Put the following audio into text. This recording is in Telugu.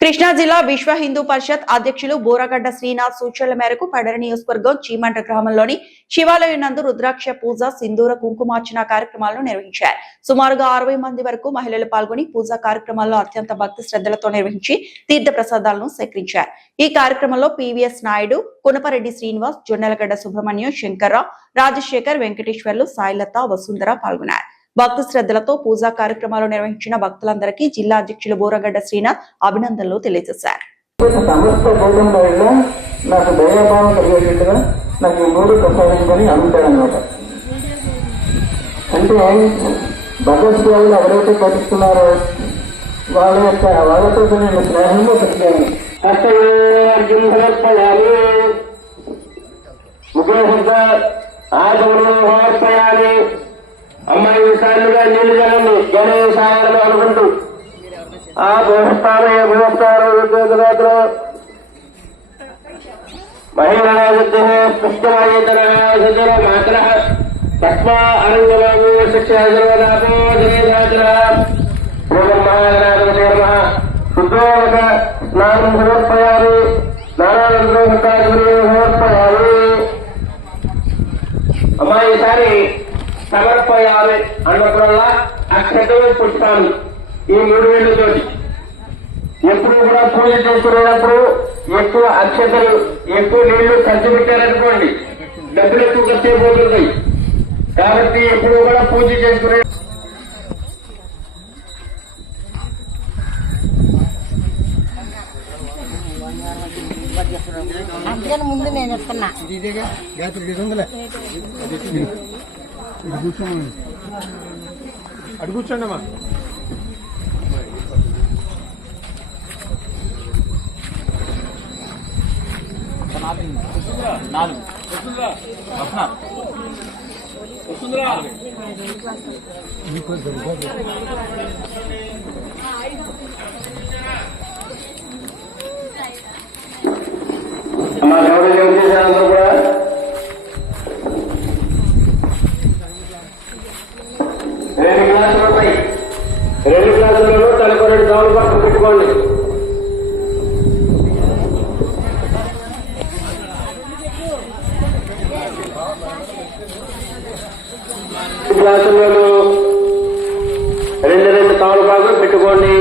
కృష్ణా జిల్లా విశ్వ హిందూ పరిషత్ అధ్యక్షులు బోరగడ్డ శ్రీనాథ్ సూచనల మేరకు పడర నియోజకవర్గం చీమంట గ్రామంలోని శివాలయం నందు రుద్రాక్ష పూజ సింధూర కుంకుమార్చన కార్యక్రమాలను నిర్వహించారు. సుమారుగా 60 మంది వరకు మహిళలు పాల్గొని పూజా కార్యక్రమాల్లో అత్యంత భక్తి శ్రద్ధలతో నిర్వహించి తీర్థ ప్రసాదాలను సేకరించారు. ఈ కార్యక్రమంలో పివిఎస్ నాయుడు, కునపరెడ్డి శ్రీనివాస్, జొన్నలగడ్డ సుబ్రహ్మణ్యం, శంకర్రావు, రాజశేఖర్, వెంకటేశ్వర్లు, సాయిలత, వసుంధర పాల్గొన్నారు. భక్తి శ్రద్ధలతో పూజా కార్యక్రమాలు నిర్వహించిన భక్తులందరికీ జిల్లా అధ్యక్షులు బోరగడ్డ శ్రీనాథ్ అభినందనలు తెలియజేశారు. నాకు దయాభావం కలిగేట్టుగా నాకు ఈ మూడు ప్రసాదించని అడుగుతాడనమాట. అంటే భగవద్గీతలు ఎవరైతే పఠిస్తున్నారో వాళ్ళతో నేను స్నేహంలో పెట్టాను. అమ్మాయి విషయాలుగా నీళ్లు జనండి గణేశాలను అనుకుంటూ ఆ దేవస్థానం ఏ భూస్థానం మహిళా పుష్పమాయేతర మాత్ర తస్మా అనంగబాబు శిక్ష శుద్ధోదక స్నానం సమర్పయాలి. సమర్పయాలి. అమ్మాయి ఈసారి సమర్పయాలి అన్నప్పుడల్లా అక్షతలు పుష్పాలు ఈ 3 వేళ్లతోటి ఎప్పుడు కూడా పూజ చేసుకునేటప్పుడు ఎక్కువ అక్షతలు ఎక్కువ నీళ్లు ఖర్చు పెట్టారనుకోండి డబ్బులు ఎక్కువ ఖర్చు అయిపోతుంది. కాబట్టి ఎప్పుడు కూడా పూజ చేసుకునే ముందు నేను ఇస్తున్నా అడు కూర్చోండి అమ్మా. మా దేవుడు ఏం చేశారందరూ కూడా 2 గ్లాసులు ఉంటాయి. 2 గ్లాసులలో తనకు 2 దోమలు పక్కన పెట్టుకోండి. గ్లాసులలో 2 తమలపాకులు పెట్టుకోండి.